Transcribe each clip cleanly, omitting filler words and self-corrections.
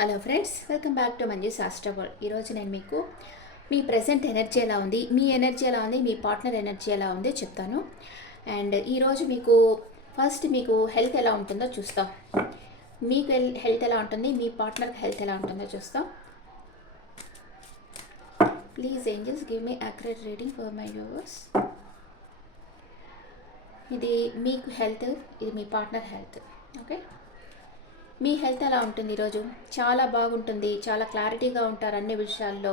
Hello friends, welcome back to Manju శాస్త్ర world. ఈరోజు నేను మీకు మీ ప్రెజెంట్ ఎనర్జీ ఎలా ఉంది, మీ ఎనర్జీ ఎలా ఉంది, మీ పార్ట్నర్ ఎనర్జీ ఎలా ఉంది చెప్తాను. అండ్ ఈరోజు మీకు ఫస్ట్ మీకు హెల్త్ ఎలా ఉంటుందో చూస్తాం. మీకు హెల్త్ ఎలా ఉంటుంది, మీ పార్ట్నర్కి హెల్త్ ఎలా ఉంటుందో చూస్తాం. Please angels give me accurate reading for my viewers. ఇది మీకు హెల్త్, ఇది మీ పార్ట్నర్ హెల్త్. ఓకే, మీ హెల్త్ ఎలా ఉంటుంది ఈరోజు? చాలా బాగుంటుంది, చాలా క్లారిటీగా ఉంటారు అన్ని విషయాల్లో.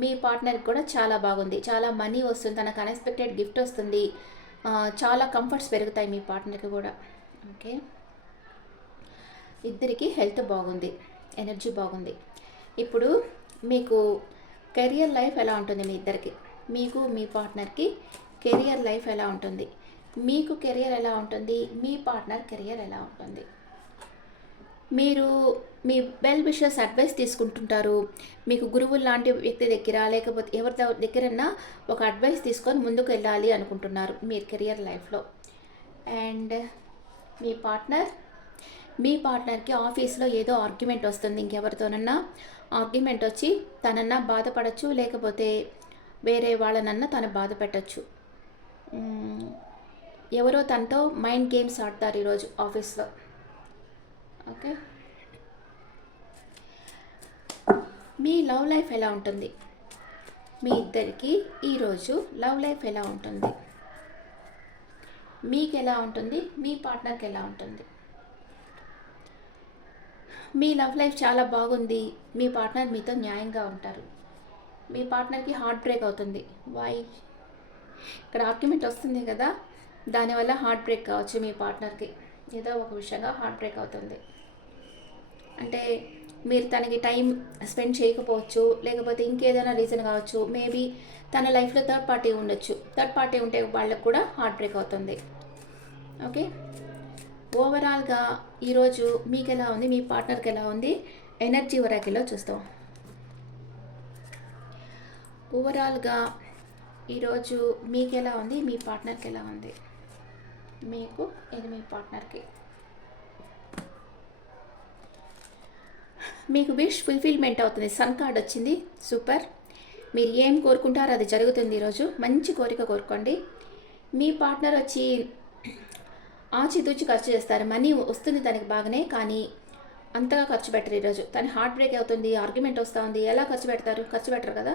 మీ పార్ట్నర్కి కూడా చాలా బాగుంది, చాలా మనీ వస్తుంది, తనకు అన్ఎక్స్పెక్టెడ్ గిఫ్ట్ వస్తుంది, చాలా కంఫర్ట్స్ పెరుగుతాయి మీ పార్ట్నర్కి కూడా. ఓకే, ఇద్దరికి హెల్త్ బాగుంది, ఎనర్జీ బాగుంది. ఇప్పుడు మీకు కెరియర్ లైఫ్ ఎలా ఉంటుంది మీ ఇద్దరికి? మీకు మీ పార్ట్నర్కి కెరియర్ లైఫ్ ఎలా ఉంటుంది? మీకు కెరియర్ ఎలా ఉంటుంది, మీ పార్ట్నర్ కెరియర్ ఎలా ఉంటుంది? మీరు మీ వెల్ విషర్స్ అడ్వైస్ తీసుకుంటుంటారు. మీకు గురువులు లాంటి వ్యక్తి దగ్గర, లేకపోతే ఎవరి దగ్గరన్నా ఒక అడ్వైస్ తీసుకొని ముందుకు వెళ్ళాలి అనుకుంటున్నారు మీరు కెరియర్ లైఫ్లో. అండ్ మీ పార్ట్నర్కి ఆఫీస్లో ఏదో ఆర్గ్యుమెంట్ వస్తుంది, ఇంకెవరితోనన్నా ఆర్గ్యుమెంట్ వచ్చి తనన్నా బాధపడచ్చు, లేకపోతే వేరే వాళ్ళనన్నా తను బాధ పెట్టచ్చు. ఎవరో తనతో మైండ్ గేమ్స్ ఆడతారు ఈరోజు ఆఫీస్లో. ఓకే, మీ లవ్ లైఫ్ ఎలా ఉంటుంది? మీ ఇద్దరికి ఈరోజు లవ్ లైఫ్ ఎలా ఉంటుంది? మీకు ఎలా ఉంటుంది, మీ పార్ట్నర్కి ఎలా ఉంటుంది? మీ లవ్ లైఫ్ చాలా బాగుంది, మీ పార్ట్నర్ మీతో న్యాయంగా ఉంటారు. మీ పార్ట్నర్కి హార్ట్ బ్రేక్ అవుతుంది. వై? ఇక్కడ ఆర్గ్యుమెంట్ వస్తుంది కదా, దానివల్ల హార్ట్ బ్రేక్ కావచ్చు. మీ పార్ట్నర్కి ఏదో ఒక విషయంగా హార్ట్ బ్రేక్ అవుతుంది. అంటే మీరు తనకి టైం స్పెండ్ చేయకపోవచ్చు, లేకపోతే ఇంకేదైనా రీజన్ కావచ్చు. మేబీ తన లైఫ్లో థర్డ్ పార్టీ ఉండొచ్చు. థర్డ్ పార్టీ ఉంటే వాళ్ళకు కూడా హార్ట్ బ్రేక్ అవుతుంది. ఓకే, ఓవరాల్గా ఈరోజు మీకు ఎలా ఉంది, మీ పార్ట్నర్కి ఎలా ఉంది, ఎనర్జీ వరకులో చూస్తాం. ఓవరాల్గా ఈరోజు మీకు ఎలా ఉంది, మీ పార్ట్నర్కి ఎలా ఉంది? మీకు ఇది మీ పార్ట్నర్కి. మీకు విష్ ఫుల్ఫిల్మెంట్ అవుతుంది. సన్ కార్డ్ వచ్చింది, సూపర్. మీరు ఏం కోరుకుంటారో అది జరుగుతుంది ఈరోజు. మంచి కోరిక కోరుకోండి. మీ పార్ట్నర్ వచ్చి ఆచితూచి ఖర్చు చేస్తారు. మనీ వస్తుంది తనకి బాగానే, కానీ అంతగా ఖర్చు పెట్టరు ఈరోజు. తన హార్ట్ బ్రేక్ అవుతుంది, ఆర్గ్యుమెంట్ వస్తూ ఉంది. ఎలా ఖర్చు పెడతారు? ఖర్చు పెట్టరు కదా,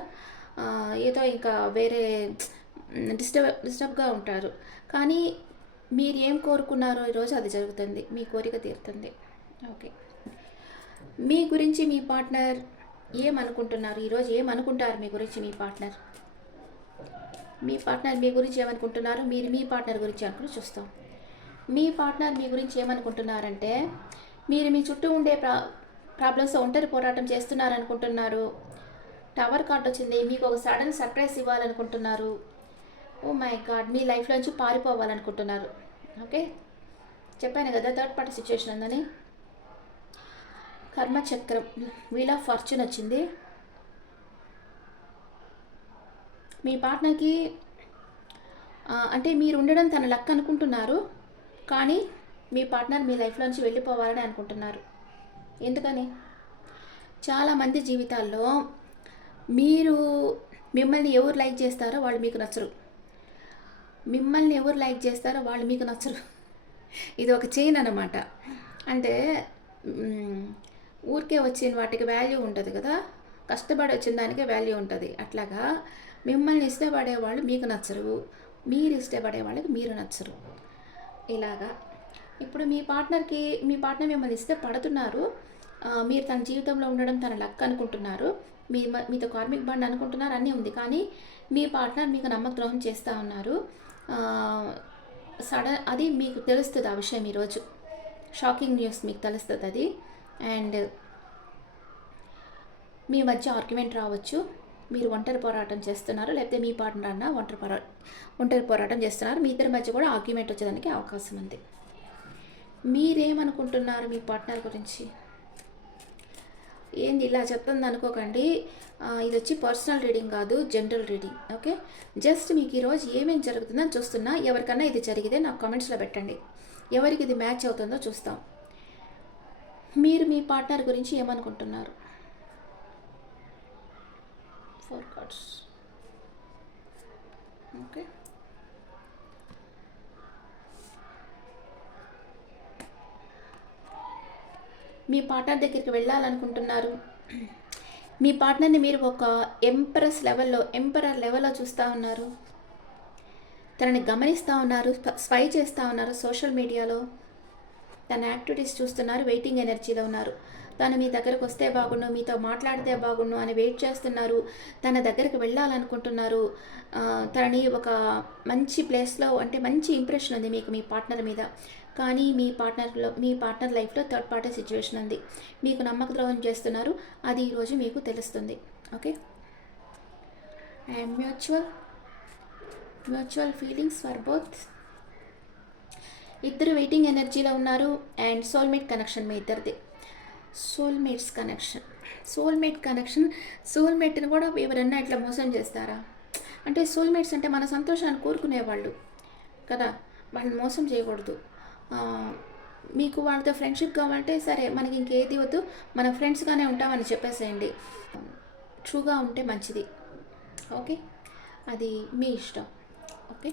ఏదో ఇంకా వేరే డిస్టర్బ్గా ఉంటారు. కానీ మీరు ఏం కోరుకున్నారో ఈరోజు అది జరుగుతుంది, మీ కోరిక తీరుతుంది. ఓకే, మీ గురించి మీ పార్ట్నర్ ఏమనుకుంటున్నారు ఈరోజు? ఏమనుకుంటారు మీ గురించి మీ పార్ట్నర్? మీ పార్ట్నర్ మీ గురించి ఏమనుకుంటున్నారు, మీరు మీ పార్ట్నర్ గురించి అనుకుని చూస్తాం. మీ పార్ట్నర్ మీ గురించి ఏమనుకుంటున్నారంటే, మీరు మీ చుట్టూ ఉండే ప్రాబ్లమ్స్ ఒంటరి పోరాటం చేస్తున్నారనుకుంటున్నారు. టవర్ కార్డ్ వచ్చింది. మీకు ఒక సడన్ సర్ప్రైజ్ ఇవ్వాలనుకుంటున్నారు. ఓ మై గాడ్, మీ లైఫ్లోంచి పారిపోవాలనుకుంటున్నారు. ఓకే, చెప్పాను కదా థర్డ్ పార్టీ సిచ్యువేషన్ ఉందని. కర్మచక్రం, వీల్ ఆఫ్ ఫార్చ్యూన్ వచ్చింది. మీ పార్ట్నర్కి అంటే మీరు ఉండడం తన లక్ అనుకుంటున్నారు, కానీ మీ పార్ట్నర్ మీ లైఫ్లోంచి వెళ్ళిపోవాలని అనుకుంటున్నారు. ఎందుకని? చాలామంది జీవితాల్లో మిమ్మల్ని ఎవరు లైక్ చేస్తారో వాళ్ళు మీకు నచ్చరు, మిమ్మల్ని ఎవరు లైక్ చేస్తారో వాళ్ళు మీకు నచ్చరు. ఇది ఒక చైన్ అన్నమాట. అంటే ఊరికే వచ్చిన వాటికి వాల్యూ ఉంటుంది కదా, కష్టపడి వచ్చిన దానికే వాల్యూ ఉంటుంది. అట్లాగా మిమ్మల్ని ఇష్టపడే వాళ్ళు మీకు నచ్చరు, మీరు ఇష్టపడే వాళ్ళకి మీరు నచ్చరు. ఇలాగా ఇప్పుడు మీ పార్ట్నర్ మిమ్మల్ని ఇష్టపడుతున్నారు. మీరు తన జీవితంలో ఉండడం తన లక్ అనుకుంటున్నారు, మీతో కార్మిక్ బండ్ అనుకుంటున్నారు, అన్నీ ఉంది. కానీ మీ పార్ట్నర్ మీకు నమ్మకద్రోహం చేస్తూ ఉన్నారు. అది మీకు తెలుస్తుంది. ఆ విషయం ఈరోజు షాకింగ్ న్యూస్ మీకు తెలుస్తుంది అది. అండ్ మీ మధ్య ఆర్గ్యుమెంట్ రావచ్చు. మీరు ఒంటరి పోరాటం చేస్తున్నారు, లేకపోతే మీ పార్ట్నర్ అన్న ఒంటరి పోరాటం చేస్తున్నారు. మీ ఇద్దరి మధ్య కూడా ఆర్గ్యుమెంట్ వచ్చేదానికి అవకాశం ఉంది. మీరేమనుకుంటున్నారు మీ పార్ట్నర్ గురించి? ఏంది ఇలా చెప్తుంది అనుకోకండి, ఇది వచ్చి పర్సనల్ రీడింగ్ కాదు, జనరల్ రీడింగ్. ఓకే, జస్ట్ మీకు ఈరోజు ఏమేమి జరుగుతుందని చూస్తున్నా. ఎవరికన్నా ఇది జరిగితే నాకు కామెంట్స్లో పెట్టండి. ఎవరికి ఇది మ్యాచ్ అవుతుందో చూస్తాం. మీరు మీ పార్ట్నర్ గురించి ఏమనుకుంటున్నారు? 4 కార్డ్స్. ఓకే. మీ పార్ట్నర్ దగ్గరికి వెళ్ళాలనుకుంటున్నారు. మీ పార్ట్నర్ని మీరు ఒక ఎంపరర్ లెవెల్లో చూస్తూ ఉన్నారు. తనని గమనిస్తూ ఉన్నారు, స్పై చేస్తూ ఉన్నారు సోషల్ మీడియాలో. తన యాక్టివిటీస్ చూస్తున్నారు, వెయిటింగ్ ఎనర్జీలో ఉన్నారు. తను మీ దగ్గరకు వస్తే బాగుండు, మీతో మాట్లాడితే బాగుండు అని వెయిట్ చేస్తున్నారు. తన దగ్గరికి వెళ్ళాలనుకుంటున్నారు. తనని ఒక మంచి ప్లేస్లో, అంటే మంచి ఇంప్రెషన్ ఉంది మీకు మీ పార్ట్నర్ మీద. కానీ మీ పార్ట్నర్ లైఫ్లో థర్డ్ పార్టీ సిచ్యువేషన్ ఉంది. మీకు నమ్మక ద్రోహం చేస్తున్నారు. అది ఈరోజు మీకు తెలుస్తుంది. Okay. And mutual feelings for both. ఇద్దరు వెయిటింగ్ ఎనర్జీలో ఉన్నారు. అండ్ సోల్మేట్ కనెక్షన్ మీ ఇద్దరిది. Soulmate connection. సోల్మేట్ని కూడా ఎవరన్నా ఇట్లా మోసం చేస్తారా? అంటే సోల్మేట్స్ అంటే మన సంతోషాన్ని కోరుకునేవాళ్ళు కదా, వాళ్ళని మోసం చేయకూడదు. మీకు వాళ్ళతో ఫ్రెండ్షిప్ కావాలంటే సరే, మనకి ఇంకేది వద్దు, మనం ఫ్రెండ్స్గానే ఉంటామని చెప్పేసేయండి. ట్రూగా ఉంటే మంచిది. ఓకే, అది మీ ఇష్టం. ఓకే.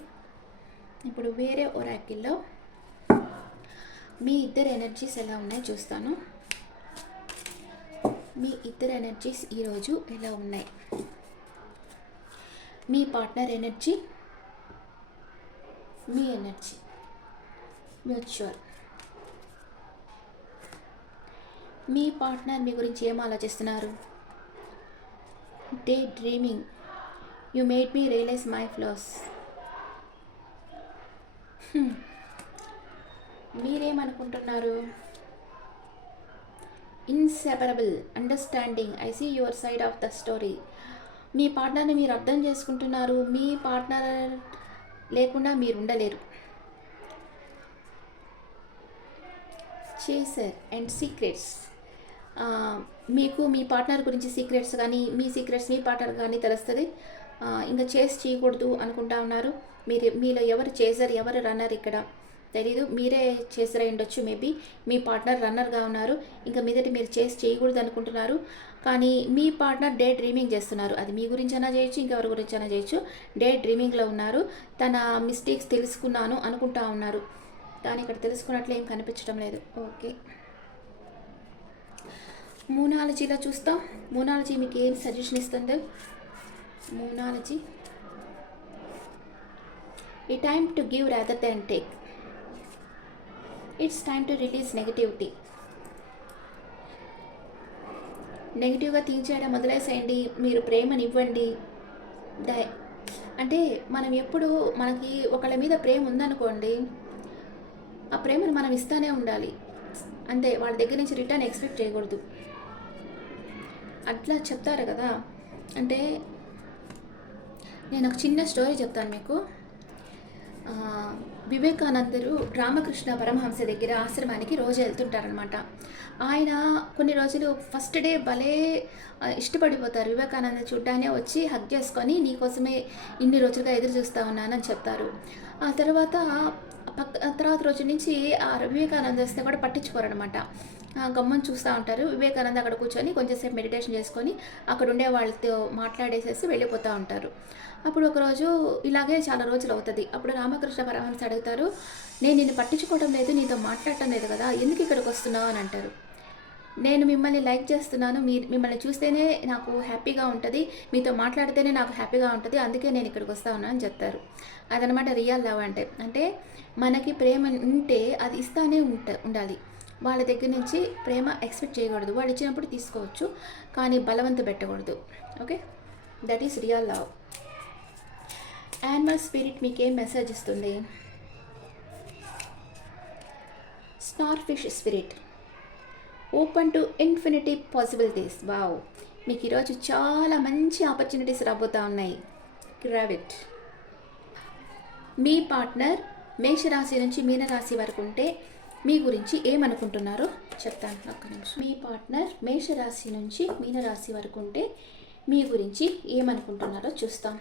ఇప్పుడు వేరే ఒరాకిల్లో మీ ఇద్దరు ఎనర్జీస్ ఎలా ఉన్నాయో చూస్తాను. మీ ఇద్దరు ఎనర్జీస్ ఈరోజు ఎలా ఉన్నాయి? మీ పార్ట్నర్ ఎనర్జీ, మీ ఎనర్జీ, మ్యూచువల్. మీ పార్ట్నర్ మీ గురించి ఏం ఆలోచిస్తున్నారు? Daydreaming. You made me realise my flaws. మీరేమనుకుంటున్నారు? Inseparable understanding. I see your side of the story. మీ పార్ట్నర్ని మీరు అర్థం చేసుకుంటున్నారు. మీ పార్ట్నర్ లేకుండా మీరు ఉండలేరు. Chaser and secrets. మీకు మీ పార్ట్నర్ గురించి సీక్రెట్స్ కానీ, మీ సీక్రెట్స్ మీ పార్ట్నర్ కానీ తెలుస్తుంది. ఇంకా చేయకూడదు అనుకుంటా ఉన్నారు. మీలో ఎవరు చేసర్, ఎవరు రన్నర్ ఇక్కడ తెలీదు. మీరే చేసర్ అయి ఉండొచ్చు. మేబీ మీ పార్ట్నర్ రన్నర్గా ఉన్నారు. ఇంకా మీదటి మీరు చేయకూడదు అనుకుంటున్నారు. కానీ మీ పార్ట్నర్ డే డ్రీమింగ్ చేస్తున్నారు. అది మీ గురించి అయినా చేయొచ్చు, ఇంకెవరి గురించి అయినా చేయొచ్చు. డే డ్రీమింగ్లో ఉన్నారు. తన మిస్టేక్స్ తెలుసుకున్నాను అనుకుంటా ఉన్నారు. కానీ ఇక్కడ తెలుసుకున్నట్లు ఏం కనిపించడం లేదు. ఓకే. మూనాలజీలో చూస్తాం. మూనాలజీ మీకు ఏం సజెషన్ ఇస్తుంది? మూనాలజీ. ఈ time to give rather than take. It's time to release negativity. నెగిటివ్గా థింక్ చేయడం వదిలేసేయండి. మీరు ప్రేమనివ్వండి. అంటే మనం ఎప్పుడు మనకి ఒకళ్ళ మీద ప్రేమ ఉందనుకోండి, ఆ ప్రేమను మనం ఇస్తూనే ఉండాలి. అంతే, వాళ్ళ దగ్గర నుంచి రిటర్న్ ఎక్స్పెక్ట్ చేయకూడదు. అట్లా చెప్తారు కదా. అంటే నేను ఒక చిన్న స్టోరీ చెప్తాను మీకు. వివేకానందరు రామకృష్ణ పరమహంస దగ్గర ఆశ్రమానికి రోజు వెళ్తుంటారనమాట. ఆయన కొన్ని రోజులు ఫస్ట్ డే భలే ఇష్టపడిపోతారు. వివేకానంద చూడ్డానే వచ్చి హగ్ చేసుకొని, నీకోసమే ఇన్ని రోజులుగా ఎదురు చూస్తూ ఉన్నానని చెప్తారు. ఆ తర్వాత రోజు నుంచి ఆ వివేకానంద వస్తే కూడా పట్టించుకోరనమాట. గమ్మని చూస్తూ ఉంటారు. వివేకానంద అక్కడ కూర్చొని కొంచెంసేపు మెడిటేషన్ చేసుకొని అక్కడ ఉండే వాళ్ళతో మాట్లాడేసేసి వెళ్ళిపోతూ ఉంటారు. అప్పుడు ఒకరోజు ఇలాగే చాలా రోజులు అవుతుంది. అప్పుడు రామకృష్ణ పరమహంస అడుగుతారు, నేను నిన్ను పట్టించుకోవడం లేదు, నీతో మాట్లాడటం లేదు కదా, ఎందుకు ఇక్కడికి వస్తున్నావు అని అంటారు. నేను మిమ్మల్ని లైక్ చేస్తున్నాను, మిమ్మల్ని చూస్తేనే నాకు హ్యాపీగా ఉంటుంది, మీతో మాట్లాడితేనే నాకు హ్యాపీగా ఉంటుంది, అందుకే నేను ఇక్కడికి వస్తా ఉన్నాను అని చెప్తారు. అదనమాట రియల్ లవ్ అంటే మనకి ప్రేమ ఉంటే అది ఇస్తానే ఉండాలి. వాళ్ళ దగ్గర నుంచి ప్రేమ ఎక్స్పెక్ట్ చేయకూడదు. వాళ్ళు ఇచ్చినప్పుడు తీసుకోవచ్చు, కానీ బలవంత పెట్టకూడదు. Okay, that is real love. Animal spirit మీకు ఏం మెసేజ్ ఇస్తుంది? Star fish spirit. Open to infinity possibilities. Wow, మీకు ఈరోజు చాలా మంచి ఆపర్చునిటీస్ రాబోతూ ఉన్నాయి. Grab it. మీ పార్ట్నర్ మేషరాశి నుంచి మీనరాశి వరకు ఉంటే మీ గురించి ఏమనుకుంటున్నారో చెప్తాను. ఒక్క నిమిషం. మీ పార్ట్నర్ మేషరాశి నుంచి మీనరాశి వరకు ఉంటే మీ గురించి ఏమనుకుంటున్నారో చూస్తాం.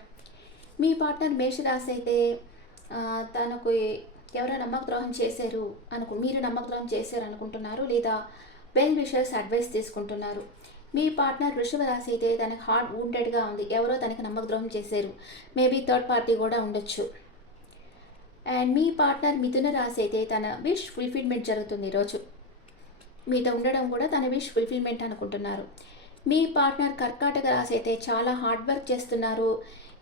మీ పార్ట్నర్ మేషరాశి అయితే తనకు ఎవరో నమ్మక ద్రోహం చేశారు మీరు నమ్మక ద్రోహం చేశారు అనుకుంటున్నారు, లేదా వెల్ విషర్స్ అడ్వైస్ తీసుకుంటున్నారు. మీ పార్ట్నర్ వృషభ రాశి అయితే తనకి హార్ట్ వూండెడ్గా ఉంది. ఎవరో తనకి నమ్మకద్రోహం చేశారు. మేబీ థర్డ్ పార్టీ కూడా ఉండొచ్చు. అండ్ మీ పార్ట్నర్ మిథున రాశి అయితే తన విష్ ఫుల్ఫిల్మెంట్ జరుగుతుంది ఈరోజు. మీతో ఉండడం కూడా తన విష్ ఫుల్ఫిల్మెంట్ అనుకుంటున్నారు. మీ పార్ట్నర్ కర్కాటక రాశి అయితే చాలా హార్డ్ వర్క్ చేస్తున్నారు.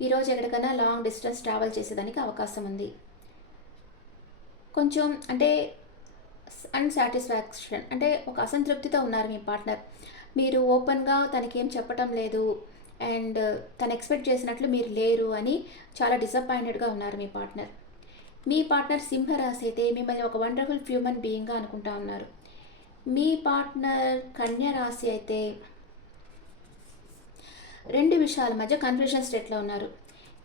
ఈరోజు ఎక్కడికైనా లాంగ్ డిస్టెన్స్ ట్రావెల్ చేసేదానికి అవకాశం ఉంది. కొంచెం అంటే అన్సాటిస్ఫాక్షన్ అంటే ఒక అసంతృప్తితో ఉన్నారు మీ పార్ట్నర్. మీరు ఓపెన్గా తనకేం చెప్పటం లేదు అండ్ తను ఎక్స్పెక్ట్ చేసినట్లు మీరు లేరు అని చాలా డిసప్పాయింటెడ్గా ఉన్నారు మీ పార్ట్నర్. మీ పార్ట్నర్ సింహరాశి అయితే మిమ్మల్ని ఒక వండర్ఫుల్ హ్యూమన్ బీయింగ్గా అనుకుంటా ఉన్నారు. మీ పార్ట్నర్ కన్యా రాశి అయితే రెండు విషయాల మధ్య కన్ఫ్యూజన్ స్టేట్లో ఉన్నారు.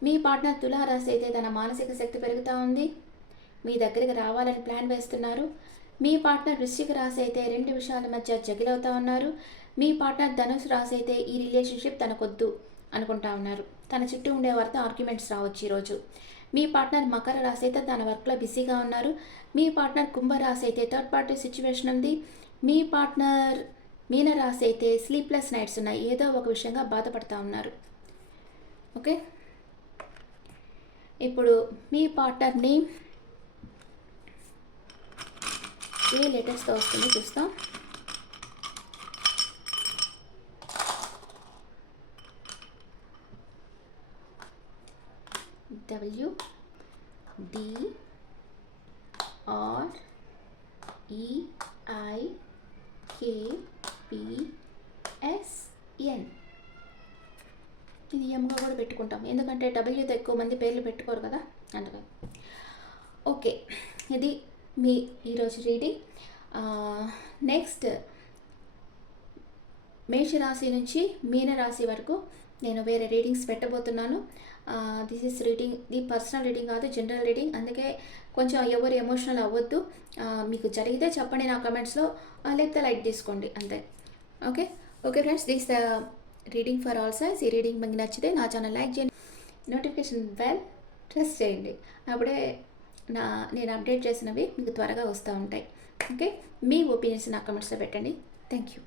మీ పార్ట్నర్ తులారాశి అయితే తన మానసిక శక్తి పెరుగుతూ ఉంది. మీ దగ్గరికి రావాలని ప్లాన్ వేస్తున్నారు. మీ పార్ట్నర్ వృశ్చిక రాశి అయితే రెండు విషయాల మధ్య జగిలవుతూ ఉన్నారు. మీ పార్ట్నర్ ధనుసు రాశి అయితే ఈ రిలేషన్షిప్ తనకొద్దు అనుకుంటా ఉన్నారు. తన చుట్టూ ఉండే వారితో ఆర్గ్యుమెంట్స్ రావచ్చు ఈరోజు. మీ పార్ట్నర్ మకర రాశి అయితే తన వర్క్లో బిజీగా ఉన్నారు. మీ పార్ట్నర్ కుంభరాశి అయితే థర్డ్ పార్టీ సిచ్యువేషన్ ఉంది. మీ పార్ట్నర్ మీనరాశి అయితే స్లీప్లెస్ నైట్స్ ఉన్నాయి. ఏదో ఒక విషయంగా బాధపడుతూ ఉన్నారు. ఓకే, ఇప్పుడు మీ పార్ట్నర్ని ఏ లెటర్స్తో వస్తుందో చూస్తాం. W D R E I K P S N. ఇది ఎంగా కూడా పెట్టుకుంటాం, ఎందుకంటే డబ్ల్యూతో ఎక్కువ మంది పేర్లు పెట్టుకోరు కదా అందుకని. ఓకే, ఇది మీ ఈరోజు రీడింగ్. నెక్స్ట్ మేషరాశి నుంచి మీనరాశి వరకు నేను వేరే రీడింగ్స్ పెట్టబోతున్నాను. దిస్ ఈస్ రీడింగ్, ఇది పర్సనల్ రీడింగ్ కాదు, జనరల్ రీడింగ్. అందుకే కొంచెం ఎవరు ఎమోషనల్ అవ్వద్దు. మీకు జరిగితే చెప్పండి నా కమెంట్స్లో, లేకపోతే లైక్ తీసుకోండి అంతే. Okay okay friends, this the reading for all science. ఈ రీడింగ్ మీకు నచ్చితే నా ఛానల్ లైక్ చేయండి, నోటిఫికేషన్ బెల్ ప్రెస్ చేయండి. అప్పుడే నేను అప్డేట్ చేసినవి మీకు త్వరగా వస్తూ ఉంటాయి. ఓకే, మీ ఒపీనియన్స్ నా కమెంట్స్లో పెట్టండి. Thank you.